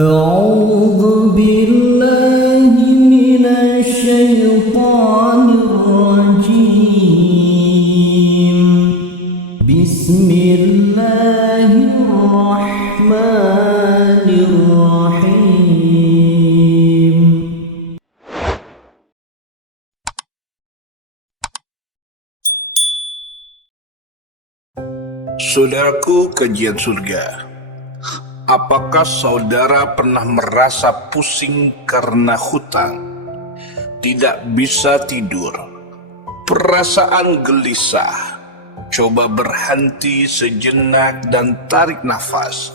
أعوذ بالله من الشيطان الرجيم بسم الله الرحمن الرحيم. Saudaraku kajian surga, apakah saudara pernah merasa pusing karena hutang, tidak bisa tidur, perasaan gelisah? Coba berhenti sejenak dan tarik nafas,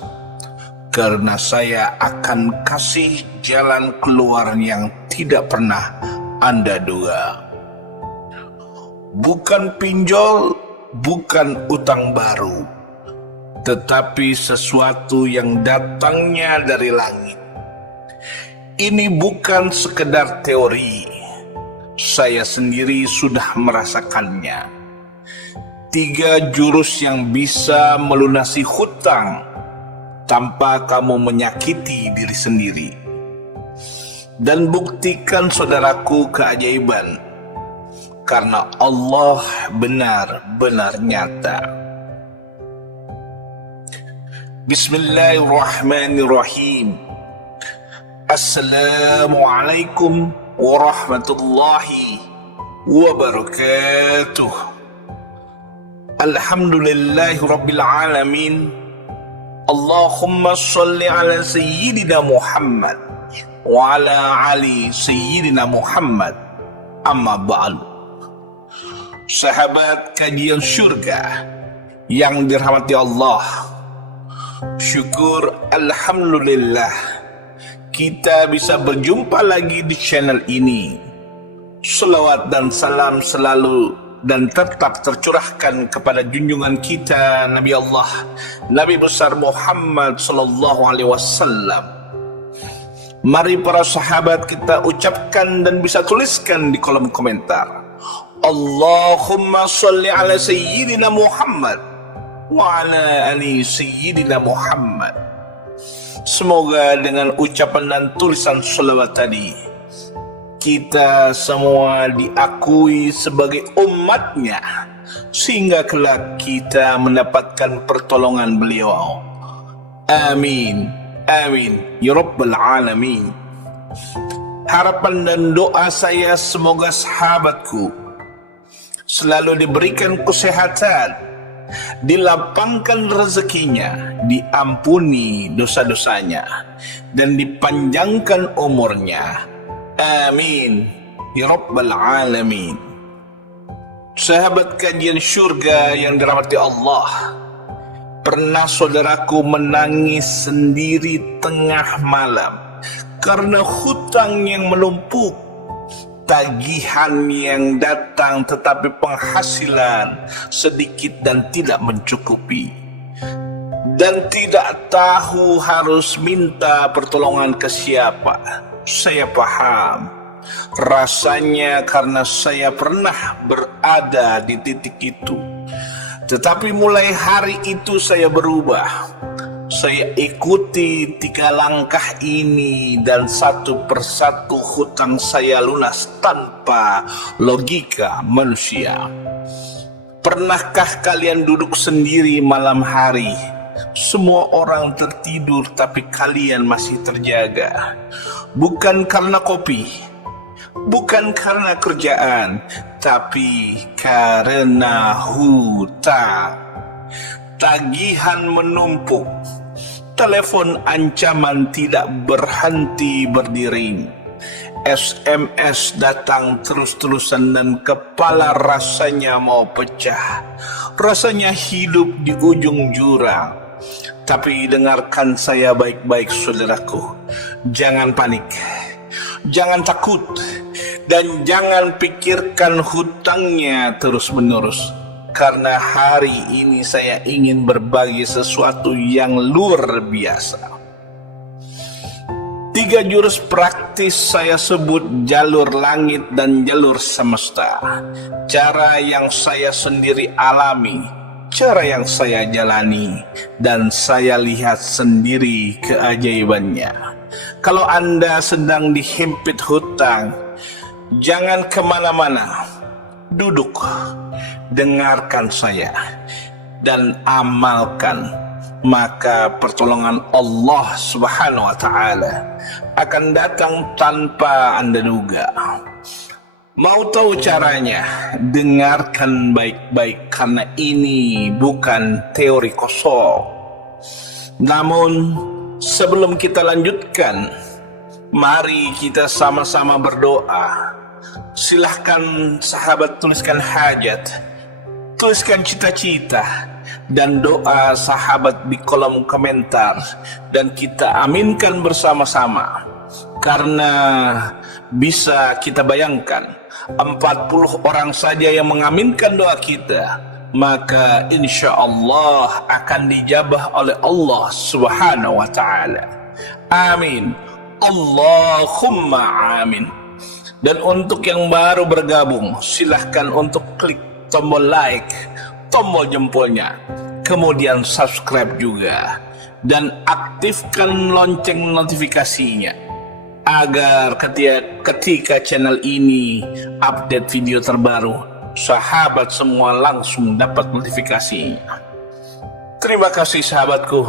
karena saya akan kasih jalan keluar yang tidak pernah Anda duga. Bukan pinjol, bukan utang baru, tetapi sesuatu yang datangnya dari langit. Ini bukan sekedar teori, saya sendiri sudah merasakannya. 3 jurus yang bisa melunasi hutang tanpa kamu menyakiti diri sendiri. Dan buktikan saudaraku keajaiban, karena Allah benar-benar nyata. Bismillahirrahmanirrahim. Assalamualaikum warahmatullahi wabarakatuh. Alhamdulillahi rabbil alamin. Allahumma salli ala sayyidina Muhammad wa ala ali sayyidina Muhammad. Amma ba'du. Sahabat kajian surga yang dirahmati Allah, syukur alhamdulillah kita bisa berjumpa lagi di channel ini. Selawat dan salam selalu dan tetap tercurahkan kepada junjungan kita Nabi Allah, Nabi besar Muhammad sallallahu alaihi wasallam. Mari para sahabat kita ucapkan dan bisa tuliskan di kolom komentar, Allahumma salli ala sayyidina Muhammad wa ala ali sayyidina Muhammad. Semoga dengan ucapan dan tulisan sholawat tadi, kita semua diakui sebagai umatnya, sehingga kelak kita mendapatkan pertolongan beliau. Amin, amin, ya rabbal alamin. Harapan dan doa saya semoga sahabatku selalu diberikan kesehatan, dilapangkan rezekinya, diampuni dosa-dosanya, dan dipanjangkan umurnya. Amin, ya rabbal alamin. Sahabat kajian surga yang dirahmati Allah, pernah saudaraku menangis sendiri tengah malam karena hutang yang menumpuk, tagihan yang datang tetapi penghasilan sedikit dan tidak mencukupi, dan tidak tahu harus minta pertolongan ke siapa? Saya paham rasanya karena saya pernah berada di titik itu. Tetapi mulai hari itu saya berubah. Saya ikuti 3 langkah ini dan satu persatu hutang saya lunas tanpa logika manusia. Pernahkah kalian duduk sendiri malam hari? Semua orang tertidur tapi kalian masih terjaga. Bukan karena kopi, bukan karena kerjaan, tapi karena hutang. Tagihan menumpuk, telepon ancaman tidak berhenti berdering, SMS datang terus-terusan dan kepala rasanya mau pecah. Rasanya hidup di ujung jurang. Tapi dengarkan saya baik-baik saudaraku, jangan panik, jangan takut, dan jangan pikirkan hutangnya terus-menerus. Karena hari ini saya ingin berbagi sesuatu yang luar biasa. 3 jurus praktis saya sebut jalur langit dan jalur semesta. Cara yang saya sendiri alami, cara yang saya jalani, dan saya lihat sendiri keajaibannya. Kalau Anda sedang dihimpit hutang, jangan kemana-mana. Duduk, dengarkan saya, dan amalkan. Maka pertolongan Allah Subhanahu wa Ta'ala akan datang tanpa Anda duga. Mau tahu caranya? Dengarkan baik-baik, karena ini bukan teori kosong. Namun sebelum kita lanjutkan, mari kita sama-sama berdoa. Silahkan sahabat tuliskan hajat, tuliskan cita-cita dan doa sahabat di kolom komentar, dan kita aminkan bersama-sama. Karena bisa kita bayangkan 40 orang saja yang mengaminkan doa kita, maka insya Allah akan dijabah oleh Allah Subhanahu wa Ta'ala. Amin, Allahumma amin. Dan untuk yang baru bergabung, silahkan untuk klik tombol like, tombol jempolnya, kemudian subscribe juga, dan aktifkan lonceng notifikasinya, agar ketika channel ini update video terbaru, sahabat semua langsung dapat notifikasinya. Terima kasih sahabatku.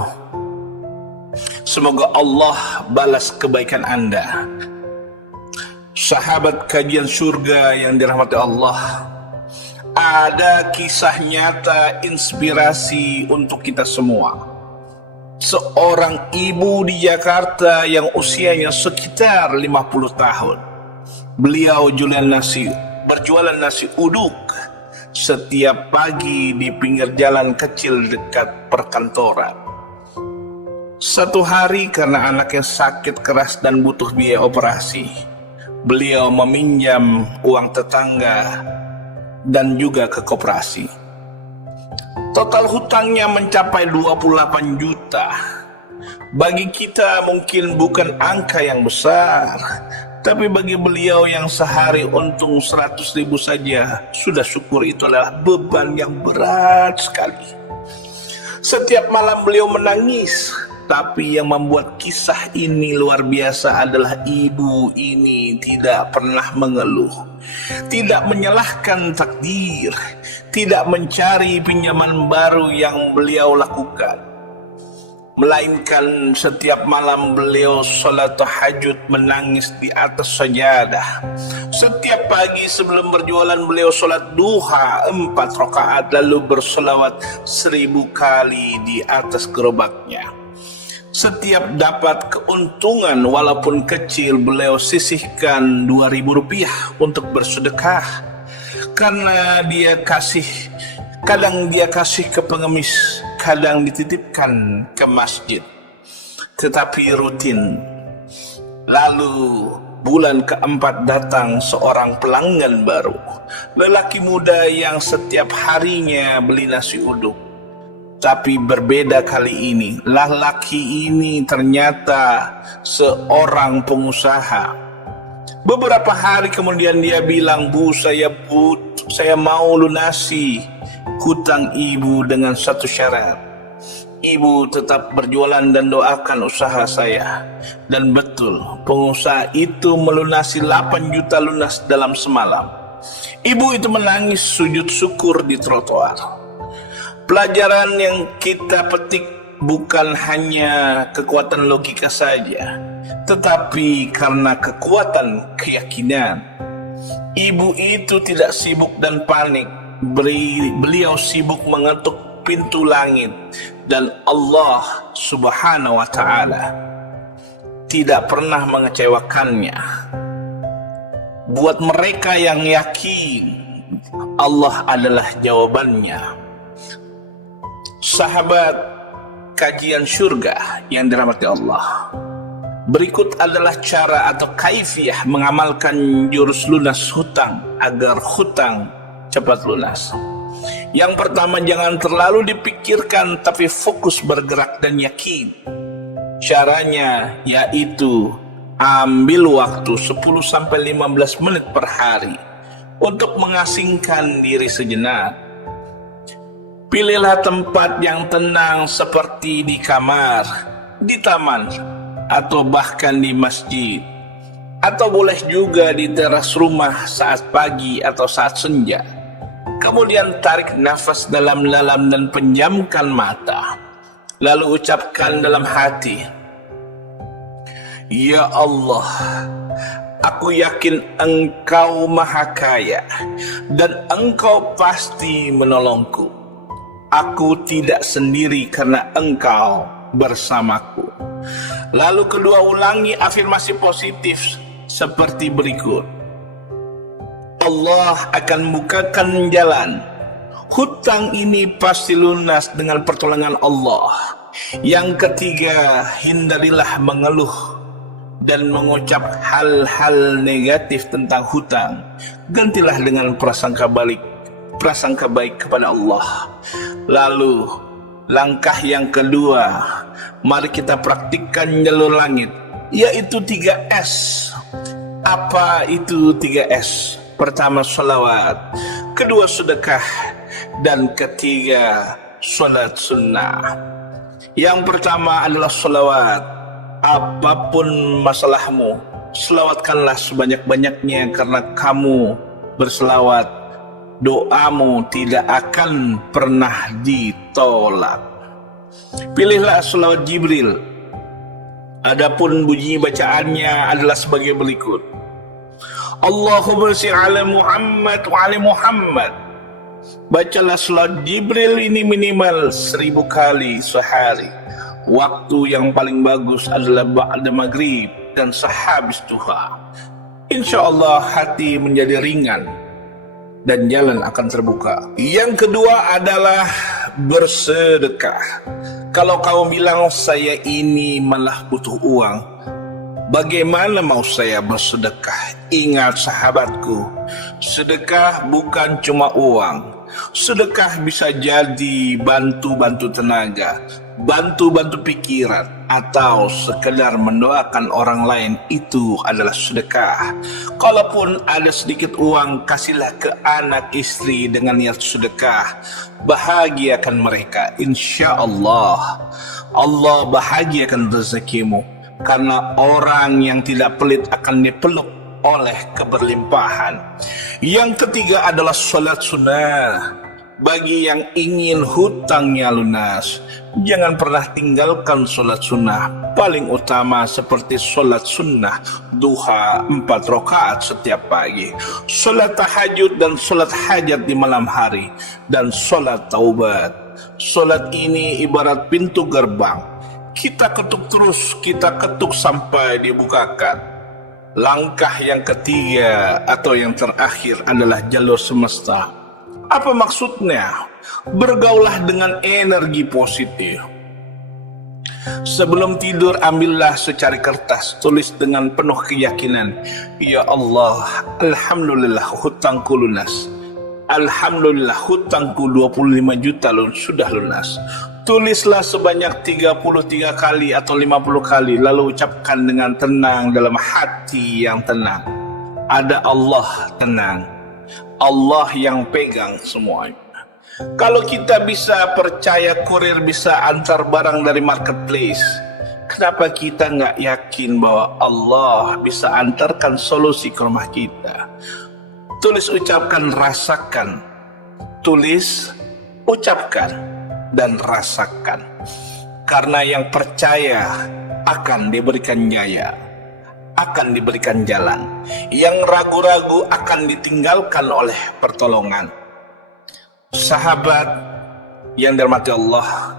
Semoga Allah balas kebaikan Anda. Sahabat kajian surga yang dirahmati Allah, ada kisah nyata inspirasi untuk kita semua. Seorang ibu di Jakarta yang usianya sekitar 50 tahun. Beliau berjualan nasi uduk setiap pagi di pinggir jalan kecil dekat perkantoran. Satu hari karena anaknya sakit keras dan butuh biaya operasi, beliau meminjam uang tetangga dan juga ke koperasi. Total hutangnya mencapai 28 juta. Bagi kita mungkin bukan angka yang besar, tapi bagi beliau yang sehari untung 100.000 saja, sudah syukur. Itu adalah beban yang berat sekali. Setiap malam beliau menangis. Tapi yang membuat kisah ini luar biasa adalah ibu ini tidak pernah mengeluh, tidak menyalahkan takdir, tidak mencari pinjaman baru yang beliau lakukan, melainkan setiap malam beliau sholat tahajud menangis di atas sajadah. Setiap pagi sebelum berjualan beliau sholat duha 4 rakaat, lalu bersolawat 1000 kali di atas gerobaknya. Setiap dapat keuntungan walaupun kecil, beliau sisihkan 2.000 rupiah untuk bersedekah. Karena kadang dia kasih ke pengemis, kadang dititipkan ke masjid. Tetapi rutin. Lalu bulan keempat datang seorang pelanggan baru. Lelaki muda yang setiap harinya beli nasi uduk. Tapi berbeda kali ini, lelaki ini ternyata seorang pengusaha. Beberapa hari kemudian dia bilang, Bu, saya mau lunasi hutang ibu dengan satu syarat. Ibu tetap berjualan dan doakan usaha saya. Dan betul, pengusaha itu melunasi 8 juta lunas dalam semalam. Ibu itu menangis sujud syukur di trotoar. Pelajaran yang kita petik bukan hanya kekuatan logika saja, tetapi karena kekuatan keyakinan. Ibu itu tidak sibuk dan panik. Beliau sibuk mengetuk pintu langit, dan Allah Subhanahu wa Ta'ala tidak pernah mengecewakannya. Buat mereka yang yakin, Allah adalah jawabannya. Sahabat kajian surga yang dirahmati Allah, berikut adalah cara atau kaifiyah mengamalkan jurus lunas hutang agar hutang cepat lunas. Yang pertama, jangan terlalu dipikirkan tapi fokus bergerak dan yakin. Caranya yaitu ambil waktu 10-15 menit per hari untuk mengasingkan diri sejenak. Pilihlah tempat yang tenang seperti di kamar, di taman, atau bahkan di masjid, atau boleh juga di teras rumah saat pagi atau saat senja. Kemudian tarik nafas dalam-dalam dan pejamkan mata. Lalu ucapkan dalam hati, "Ya Allah, aku yakin Engkau Maha Kaya dan Engkau pasti menolongku. Aku tidak sendiri karena Engkau bersamaku." Lalu kedua ulangi afirmasi positif seperti berikut. Allah akan bukakan jalan. Hutang ini pasti lunas dengan pertolongan Allah. Yang ketiga, hindarilah mengeluh dan mengucap hal-hal negatif tentang hutang. Gantilah dengan prasangka baik kepada Allah. Lalu, langkah yang kedua, mari kita praktikkan jalur langit, yaitu 3S. Apa itu 3S? Pertama, sholawat. Kedua, sedekah. Dan ketiga, sholat sunnah. Yang pertama adalah sholawat. Apapun masalahmu, selawatkanlah sebanyak-banyaknya, karena kamu berselawat, doamu tidak akan pernah ditolak. Pilihlah sholawat Jibril. Adapun bunyi bacaannya adalah sebagai berikut. Allahumma sholli ala Muhammad wa ali Muhammad. Bacalah sholawat Jibril ini minimal 1000 kali sehari. Waktu yang paling bagus adalah ba'da maghrib dan sehabis duha. Insya Allah hati menjadi ringan dan jalan akan terbuka. Yang kedua adalah bersedekah. Kalau kamu bilang saya ini malah butuh uang, bagaimana mau saya bersedekah? Ingat sahabatku, sedekah bukan cuma uang. Sedekah bisa jadi bantu-bantu tenaga, bantu-bantu pikiran, atau sekedar mendoakan orang lain. Itu adalah sedekah. Kalaupun ada sedikit uang, kasihlah ke anak istri dengan niat sedekah. Bahagiakan mereka. Insya Allah, Allah bahagiakan rezekimu. Karena orang yang tidak pelit akan dipeluk oleh keberlimpahan. Yang ketiga adalah sholat sunnah. Bagi yang ingin hutangnya lunas, jangan pernah tinggalkan sholat sunnah. Paling utama seperti sholat sunnah duha 4 rakaat setiap pagi, sholat tahajud dan sholat hajat di malam hari, dan sholat taubat. Sholat ini ibarat pintu gerbang. Kita ketuk terus, kita ketuk sampai dibukakan. Langkah yang ketiga atau yang terakhir adalah jalur semesta. Apa maksudnya? Bergaulah dengan energi positif. Sebelum tidur, ambillah secari kertas, tulis dengan penuh keyakinan, "Ya Allah, alhamdulillah hutangku lunas. Alhamdulillah hutangku 25 juta sudah lunas." Tulislah sebanyak 33 kali atau 50 kali, lalu ucapkan dengan tenang dalam hati yang tenang. Ada Allah tenang. Allah yang pegang semuanya. Kalau kita bisa percaya kurir bisa antar barang dari marketplace, kenapa kita nggak yakin bahwa Allah bisa antarkan solusi ke rumah kita? Tulis, ucapkan, rasakan. Tulis, ucapkan, dan rasakan. Karena yang percaya akan diberikan jaya, akan diberikan jalan. Yang ragu-ragu akan ditinggalkan oleh pertolongan. Sahabat yang dirahmati Allah,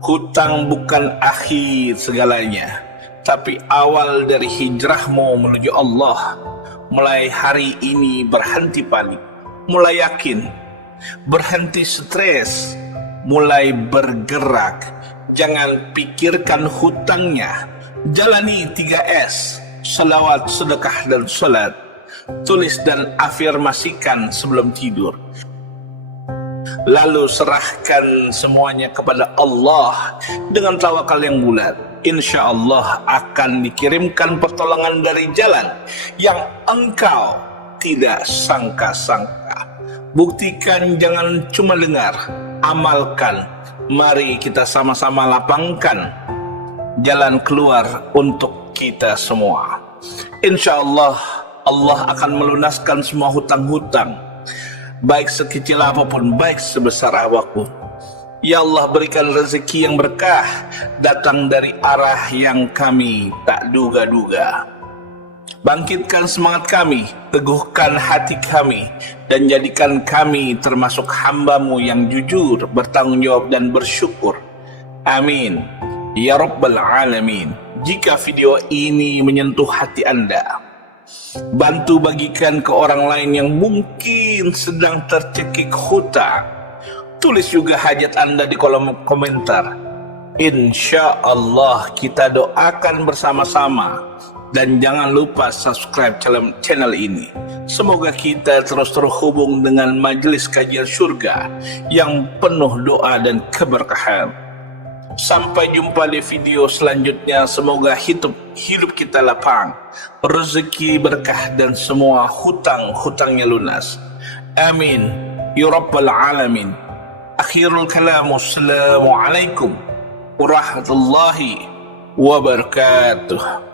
hutang bukan akhir segalanya, tapi awal dari hijrahmu menuju Allah. Mulai hari ini berhenti panik, mulai yakin, berhenti stres, mulai bergerak. Jangan pikirkan hutangnya. Jalani 3S, salawat, sedekah, dan sholat. Tulis dan afirmasikan sebelum tidur. Lalu serahkan semuanya kepada Allah dengan tawakal yang bulat. Insya Allah akan dikirimkan pertolongan dari jalan yang engkau tidak sangka-sangka. Buktikan, jangan cuma dengar, amalkan. Mari kita sama-sama lapangkan jalan keluar untuk kita semua. Insya Allah, Allah akan melunaskan semua hutang-hutang, baik sekecil apapun, baik sebesar apapun. Ya Allah, berikan rezeki yang berkah datang dari arah yang kami tak duga-duga. Bangkitkan semangat kami, teguhkan hati kami, dan jadikan kami termasuk hamba-Mu yang jujur, bertanggung jawab dan bersyukur. Amin ya Rabbal Alamin. Jika video ini menyentuh hati Anda, bantu bagikan ke orang lain yang mungkin sedang tercekik hutang. Tulis juga hajat Anda di kolom komentar. Insya Allah kita doakan bersama-sama. Dan jangan lupa subscribe channel ini. Semoga kita terus terhubung dengan majelis kajian surga yang penuh doa dan keberkahan. Sampai jumpa di video selanjutnya. Semoga hidup kita lapang, rezeki berkah, dan semua hutang-hutangnya lunas. Amin ya Rabbal Alamin. Akhirul kalam, assalamualaikum warahmatullahi wabarakatuh.